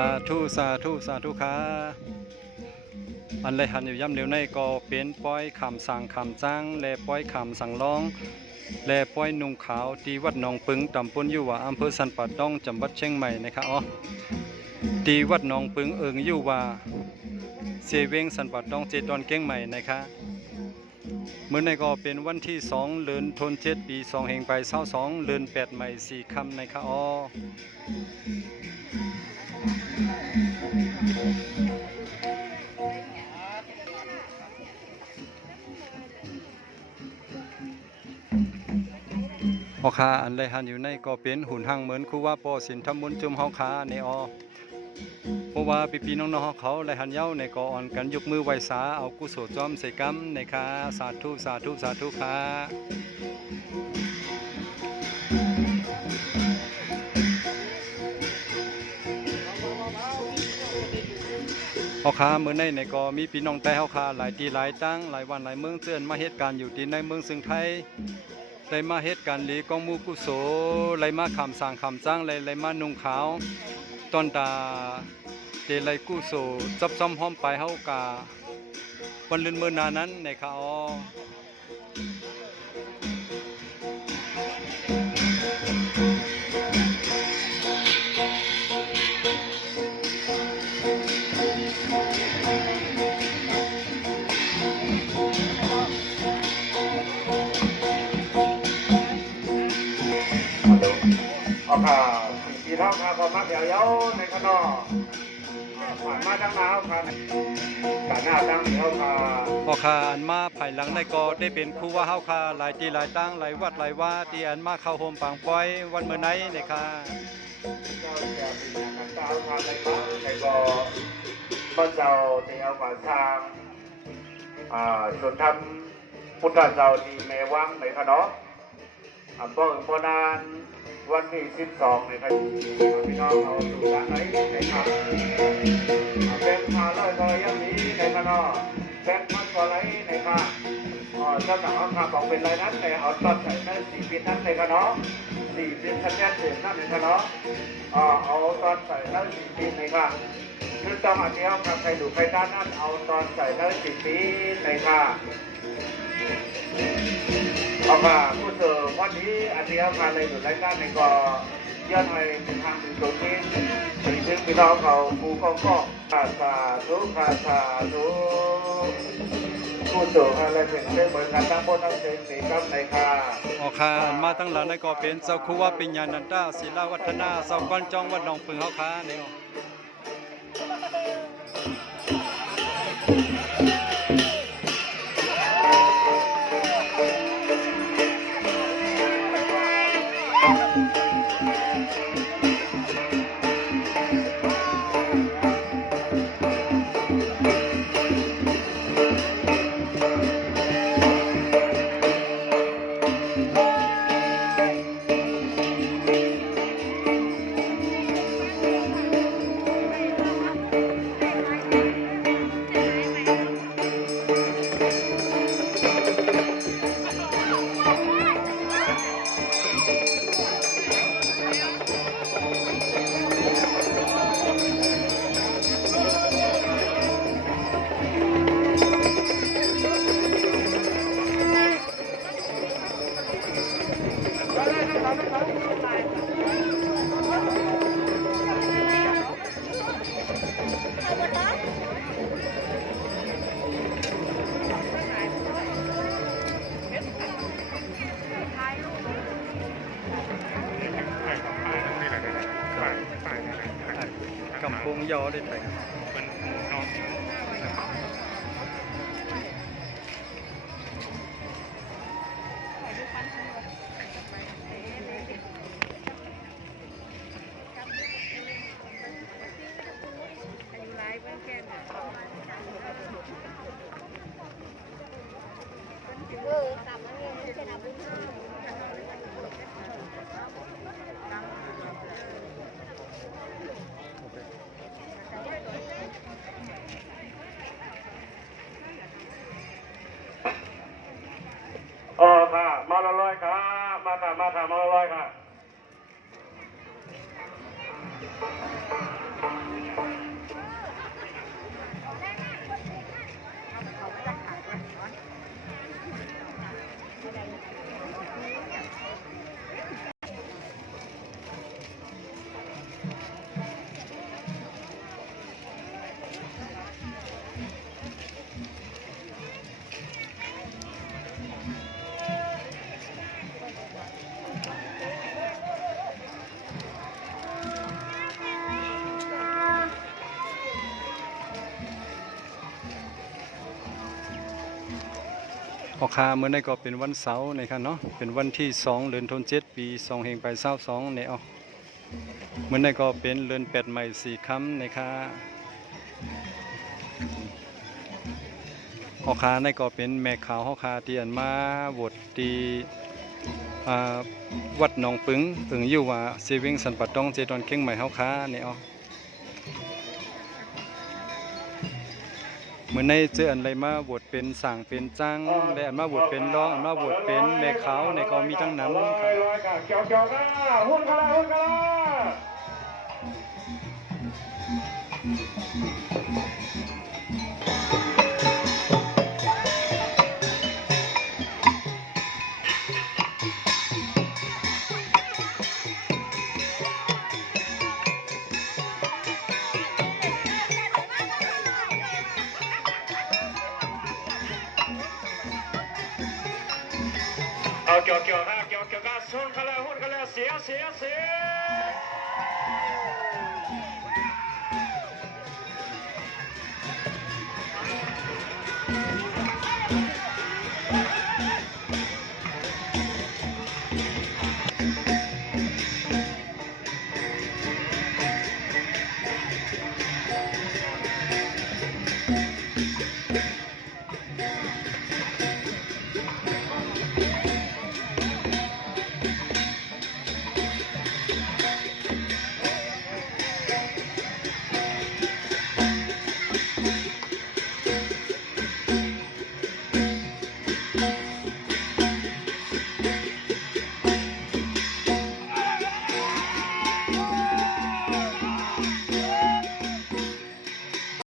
าธุสาธุสาธุค่ะอันเลยหันอยู่ย่ำเดียวในก็เป็นป้อยคำสั่งคำจ้างและป้อยคำสั่งร้องและป้อยนุ่งขาวที่วัดหนองปึงตำบลอยู่ว่าอำเภอสันป่าต้องจังหวัดเชียงใหม่นะครับอ๋อที่วัดหนองปึงอยู่ว่าเซเวงสันป่าต้องเจดอนเก้งใหม่นะคะเมื่อในก็เป็นวันที่2 เดือนธันวาคมปี2แห่งไป22 เดือน8ใหม่4 ค่ำนะครับอ๋อพ่อค้าอันไรหันอยู่ในก็เป็นหุ่นหังเหมือนครูว่าปอสินทำบุญจุ่มเฮาค้าในอเพราะว่าพี่ๆน้องๆเขาไรหันเย้าในก็อ่อนกันยกมือไหว้สาเอากุศลจอมใส่กำในค้าสาธุสาธุสาธุค้าพ่อค้าเมื่อในก็มีพี่น้องแต่เฮาค้าหลายตีหลายตั้งหลายวันหลายเมืองเตือนมาเหตุการณ์อยู่ที่ในเมืองซึ่งไทยไรมาเหตุการณ์ลีกองมูกุโสไรมาคำสั่งคำจ้างไรมานุ่งขาวตอนตาเจไรกุโสจับซ้อมห้อมไปเฮากาวันลืนเมื่อนานั้นในเขาค่ะพี่น้องค่ะก็มักเยาๆในขนมผ่านมาตั้งนานค่ะการหน้าตั้งเดียวค่ะพอค่ะอันมาภายหลังในก็ได้เป็นครูว่าเฮาค่ะหลายตีหลายตั้งหลายวัดหลายว่าที่อันมาเข้าโฮมปางป้อยวันเมื่อไหนในค่ะเจ้าจะเป็นการเจ้าค่ะในบ้านในก็บ้านเจ้าที่เอามาสร้างส่วนทำพุทธเจ้าที่เมวังในขนมพอนานวันที่12ในครับพี่น้องเอาสู่ด้านไหนในครับเป็นมาลอยยังนี้ในขนมเป็นมันก็ไหลในครับเจ้าหน้าที่บอกเป็นไรนั้นในเอาตอนใส่ใน4 ปีนั้นในขนม4 ปีชัดเจนเด่นนั่นในขนมเอาตอนใส่ใน4 ปีในครับคือต้องอันนี้ครับใครดูใครด้านนั้นเอาตอนใส่ใน4 ปีในครับเอาค่ะผู้เสริมวันนี้อันนี้เอาค่ะเลยหนุนรายการในก็ย้อนไปเป็นทางถึงตรงนี้ถึงพี่น้องเขาผู้ก็สาธุสาธุผู้เสริมอะไรเป็นเรื่องเหมือนกันตั้งบนตั้งเต็มสีกับในค่ะอ๋อค่ะมาตั้งหลังในก็เป็นเจ้าครูว่าปิญญาณันตาศิลาวัฒนาเจ้าก้อนจองวัดหนองปึงเฮาค่ะในกำปงยอได้แต่ ออกคาเมื่อในก็เป็นวันเสาร์นะครับเนาะเป็นวันที่2เดือนธันวาคมปี2เฮงไป22เนี่ยเมื่อในก็เป็นเดือน8ใหม่4ค่ำนะครับออกคาในก็เป็นแม่ขาวออกคาที่อันมาโหวตตีวัดหนองปึงอยู่ว่าเซเวิงสันปัดต้องเจดอนเข่งใหม่เฮาคาเนี่ยเหมือนในเจออันไรมาบทเป็นสั่งเป็นจ้างและอันมาบทเป็นร้องอันมาบทเป็นแม่ขาวในก็มีทั้งนั้นครับ เกี่ยวกันหุ้นกันเอาเกี่ยวกัน